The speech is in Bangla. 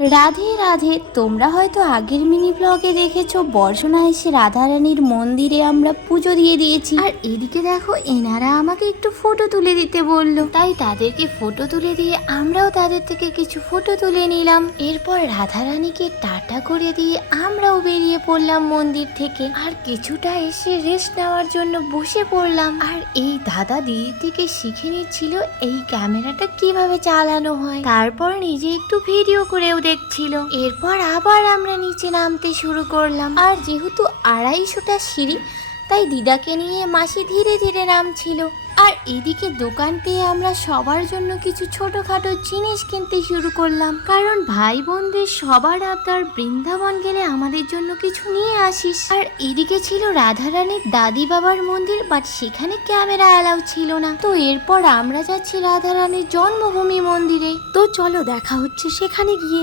রাধে রাধে। তোমরা হয়তো আগের মিনি ব্লগে দেখেছো বর্ষণা এসে রাধারানীর মন্দিরে আমরা পুজো দিয়ে দিয়েছি। আর এদিকে দেখো এনারা আমাকে একটু ফটো তুলে দিতে বললো, তাই তাদেরকে ফটো তুলে দিয়ে আমরাও তাদের থেকে কিছু ফটো তুলে নিলাম। এরপর রাধারানীকে টাটা করে দিয়ে আমরাও বেরিয়ে পড়লাম মন্দির থেকে। আর কিছুটা এসে রেস্ট নেওয়ার জন্য বসে পড়লাম। আর এই দাদা দিদির থেকে শিখে নিচ্ছিল এই ক্যামেরাটা কিভাবে চালানো হয়, তারপর নিজে একটু ভিডিও করেও দেখছিল। এরপর আবার আমরা নিচে নামতে শুরু করলাম। আর যেহেতু 250টা সিঁড়ি, তাই দিদাকে নিয়ে মাসি ধীরে ধীরে নামছিল। আর এদিকে দোকান পেয়ে আমরা সবার জন্য কিছু ছোটখাটো জিনিস কিনতে শুরু করলাম, কারণ ভাই বোনদের সবার আবদার বৃন্দাবন গেলে আমাদের জন্য কিছু নিয়ে আসিস। আর এদিকে ছিল রাধারানীর দাদি বাবার মন্দির, বাট সেখানে ক্যামেরা অ্যালাউ ছিল না। তো এরপর আমরা যাচ্ছি রাধারানীর জন্মভূমি মন্দিরে। তো চলো দেখা হচ্ছে সেখানে গিয়ে।